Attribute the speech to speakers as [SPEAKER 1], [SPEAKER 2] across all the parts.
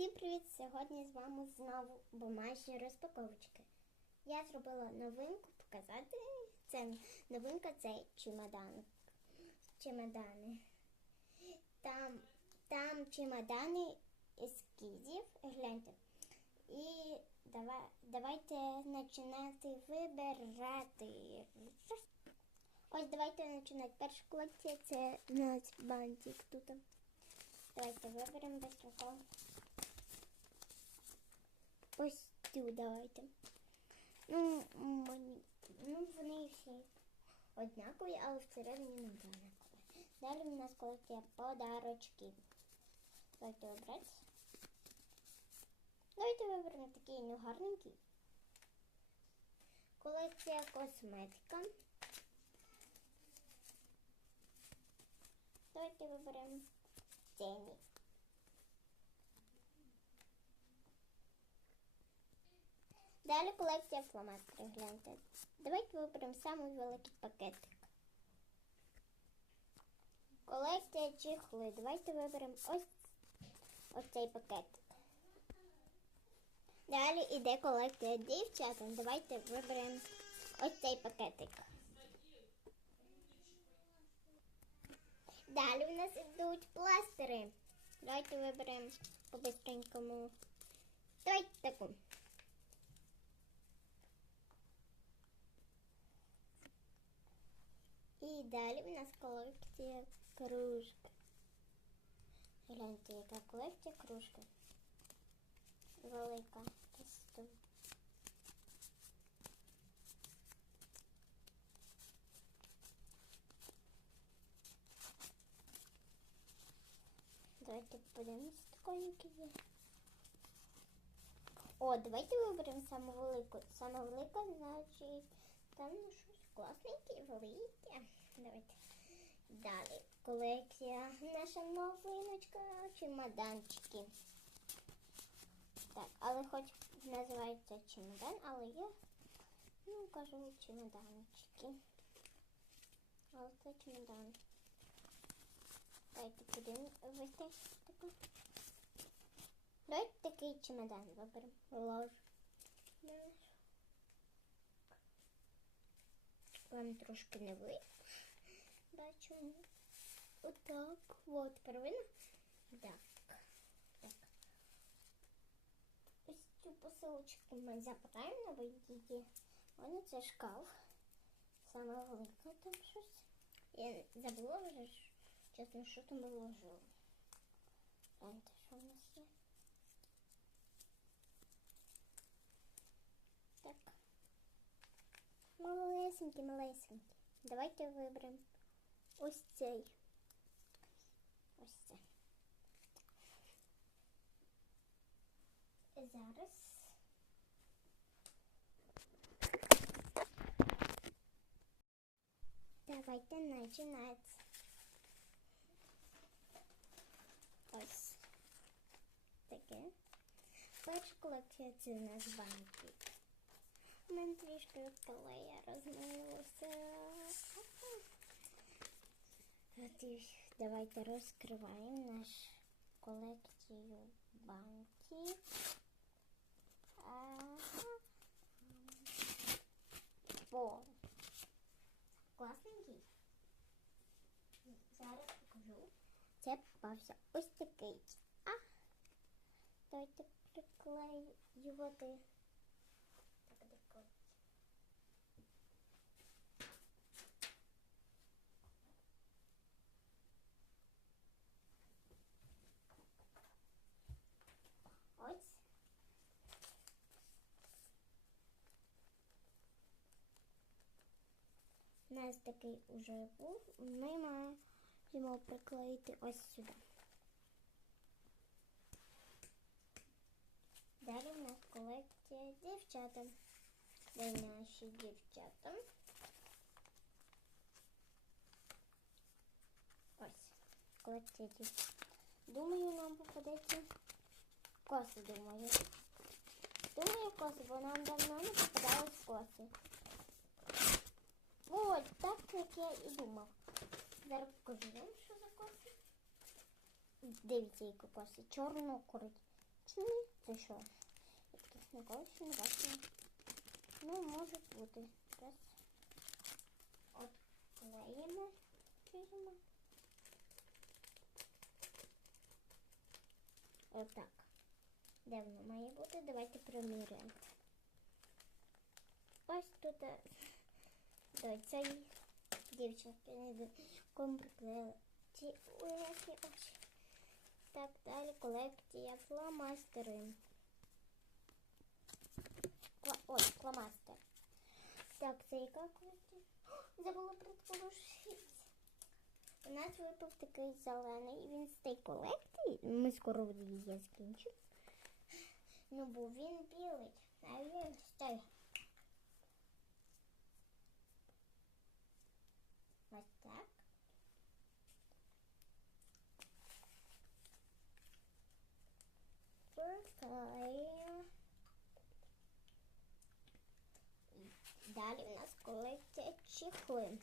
[SPEAKER 1] Всім привіт! Сьогодні з вами знову бумажні розпаковочки. Я зробила новинку показати. Це новинка це чемодан. Чемодани. Там, там чемодани ескізів. Гляньте. І давай, давайте починати вибирати. Ось давайте починати. Перша колекція це у нас бантик тут. Давайте виберемо быстренько. Ось цю давайте. Ну, мені, ну, вони всі однакові, але всередині не однакові. Далі у нас колекція подарочків. Давайте обрати. Давайте виберемо такий ну, гарненький. Колекція косметика. Давайте виберемо тені. Далі колекція фломастерів, гляньте. Давайте виберемо самий великий пакетик. Колекція чехли. Давайте виберемо ось, цей пакетик. Далі іде колекція дівчата. Давайте виберемо ось цей пакетик. Далі у нас йдуть пластири. Давайте виберемо по бистренькому. Давайте таку. І далі у нас колекція кружки. Гляньте, яка колекція кружки. Велика. Давайте подивимося, такої є. О, давайте виберемо саму велику. Саме велика, значить, там ну, щось класненьке, велике. Давайте. Далі колекція. Наша новиночка, чемоданчики. Так, але хоч називається чемодан, але я ну, кажу чемоданчики. Але це чемодан. Давайте подивимося. Ось таку. Давайте такий чемодан виберемо. Ложу. Вам трошки не видно. Бачу. Отак. От, первина. Так. Так. Ось цю посилочку ми забираємо на виїзді. Ось це шкаф. Саме велика там щось. Я забула вже, ж, чесно, що там виложила. Гляньте, що в нас є. Так. Малесенький, малесенький. Давайте виберемо ось цей. Ось це. Зараз. Давайте починати. Ось таке. Перша колекція це банки. У мене трішки колея розмилася. Тоді давайте розкриваємо нашу колекцію банків. Ага. Класненький. Зараз покажу. Це попався ось такий. А, давайте приклеювати. Так, де Ось. У нас такий уже був. Ми маємо приклеїти ось сюди. Далі у нас колекція дівчата. Де наші дівчата. Ось, колекція дівчат. Думаю, нам попадеться коси, думаю. Думаю, коси, бо нам давно не попадались коси. Ось, так як я і думав. Зараз покажу вам, що за коси. Дивіться, які коси. Чорно Чи? Це що? Я таких ніколи не бачила. Ну, може бути. Раз. От клеїмо. Клеїмо. Отак. Де воно має бути? Давайте приміряємо. Ось тут е, до дівчинки не приклеїли. Ці уявки ось. Так, далі колекція фломастери. Кла... Ой, фломастер. Так, це яка колекція? Забула предположити. У нас випав такий зелений, він з тієї колекції. Ми скоро її закінчимо. Ну, бо він білий, а він. Ось так. Приклеїмо. Далі у нас колекція чехли.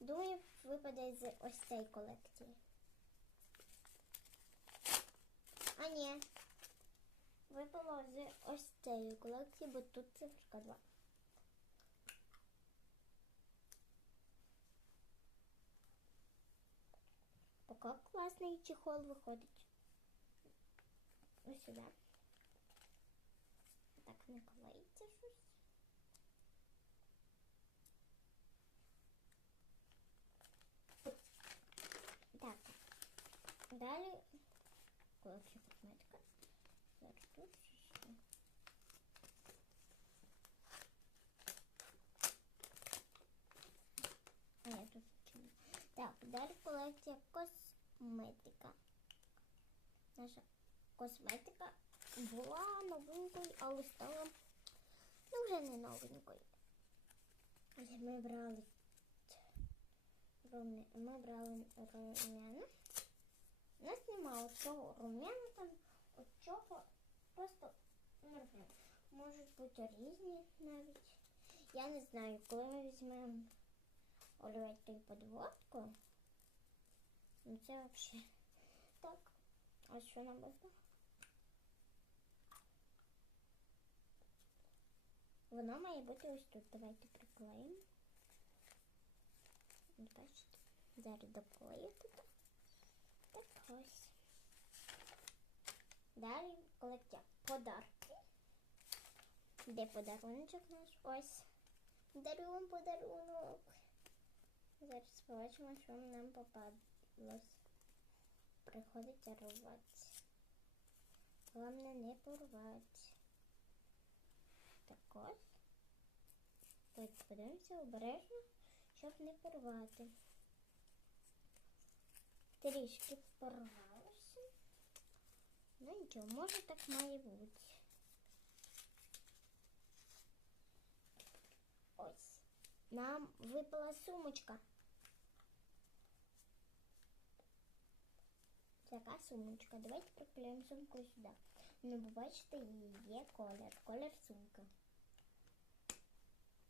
[SPEAKER 1] Думаю, випаде з ось цієї колекції. А ні. Випало з ось цієї колекції, бо тут циферка 2. Пока класний чехол виходить. Ось сюди. Так не клеїться щось. Так. Далі колекція косметика. Зараз тут ще. А я тут чому? Так, далі колекція косметика. Наша косметика була новенькою, але стала ну, вже не новенькою. Ми брали румя... ми брали рум'яна. У нас немає цього рум'яна там, от чого просто ну, рум'яна. Можуть бути різні навіть. Я не знаю, коли ми візьмемо олівець і подводку. Ну це взагалі так. А що нам випало? Воно має бути ось тут. Давайте приклеїмо. Бачите? Зараз доклею тут. Так ось. Далі колекція подарки. Де подаруночок наш? Ось. Даруємо подарунок. Зараз побачимо, що нам попалось. Приходиться рвати. Головне не порвати. Так ось. Давайте подивимося обережно, щоб не порвати. Трішки порвалося. Ну нічого, може так має бути. Ось. Нам випала сумочка. Така сумочка. Давайте приклеїмо сумку сюди. Ну, бо бачите, її є колір. Колір сумки.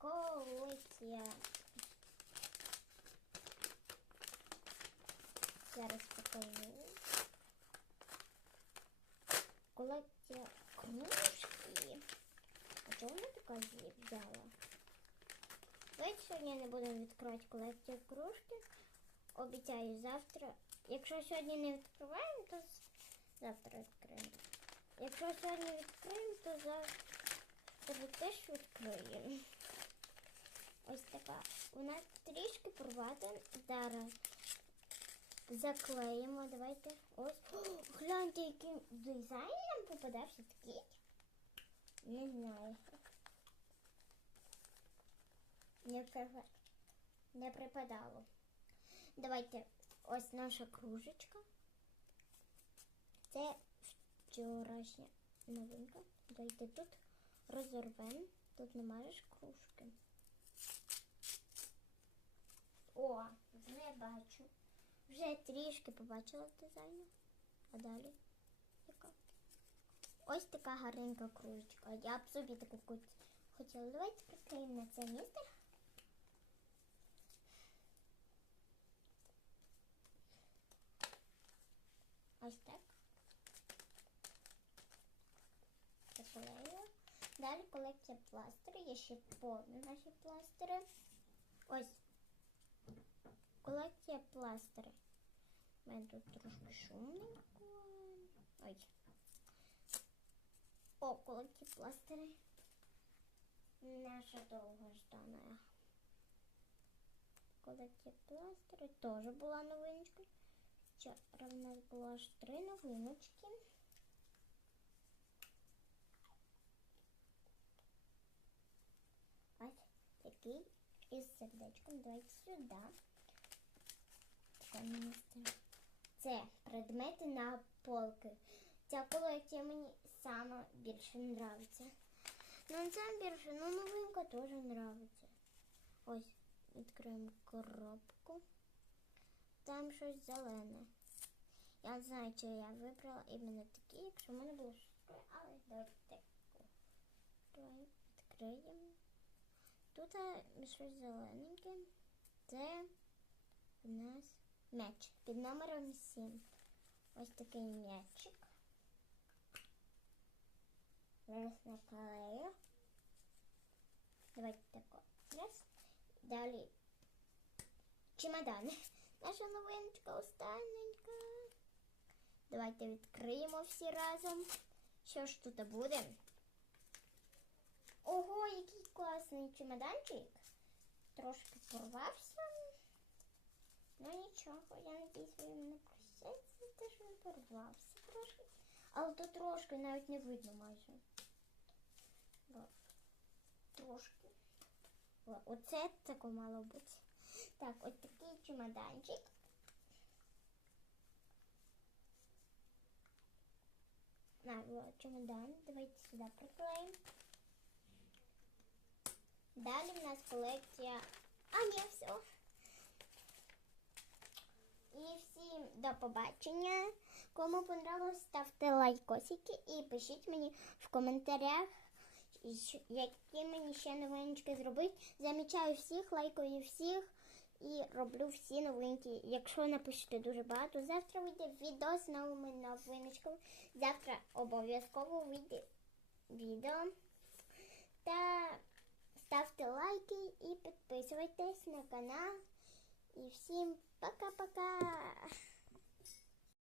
[SPEAKER 1] Колекція. Зараз покажу. Колекція кружки. А чого вона така взяла? Давайте сьогодні не будемо відкривати колекцію кружки. Обіцяю завтра. Якщо сьогодні не відкриваємо, то завтра відкриємо. Якщо сьогодні відкриємо, то завтра теж відкриємо. Ось така. Вона трішки порвата. Зараз заклеїмо. Давайте. Ось. О, гляньте, який дизайн попадався такий. Не знаю. Не, не припадало. Давайте ось наша кружечка. Це вчорашня новинка. Давайте тут розорвемо. Тут немає кружки. О, вже бачу. Вже трішки побачила дизайну. А далі яка? Ось така гарненька кружечка. Я б собі таку хотіла. Давайте приклеїмо на це місце. Ось так. Далі колекція пластирів. Є ще повні наші пластири. Ось. Колекція пластири. У мене тут трошки шумненько. Ой. О, колекція пластири. Наша довгождана. Колекція пластири теж була новиночка. Вчора в нас було аж три новиночки. Ось такий із сердечком. Давайте сюди. Місце. Це предмети на полки. Ця колекція мені саме більше подобається. Ну, це більше, ну новинка теж подобається. Ось, відкриємо коробку. Там щось зелене. Я знаю, чи я вибрала іменно такі, якщо в мене було щось. Але давайте таку. Давай відкриємо. Тут е, щось зелененьке. Це у нас м'яч під номером 7. Ось такий м'ячик. Зараз наклею. Давайте тако. Раз. Далі чемодани. Наша новиночка останненька. Давайте відкриємо всі разом. Що ж тут буде? Ого, який класний чемоданчик. Трошки порвався. Ну нічого, я надіюсь, він не проситься, те, що він порвався трошки. Але то трошки навіть не видно майже. Бо Трошки. О, Оце таке мало бути. Так, ось такий чемоданчик. На, вот чемодан. Давайте сюди приклеїмо. Далі в нас колекція. А, ні, все. І всім до побачення. Кому понравилось, ставте лайкосики і пишіть мені в коментарях, які мені ще новиночки зробити. Замічаю всіх, лайкаю всіх і роблю всі новинки. Якщо напишете дуже багато, завтра вийде відео з новими новиночками. Завтра обов'язково вийде відео. Та ставте лайки і підписуйтесь на канал. І всім 巴嘎巴嘎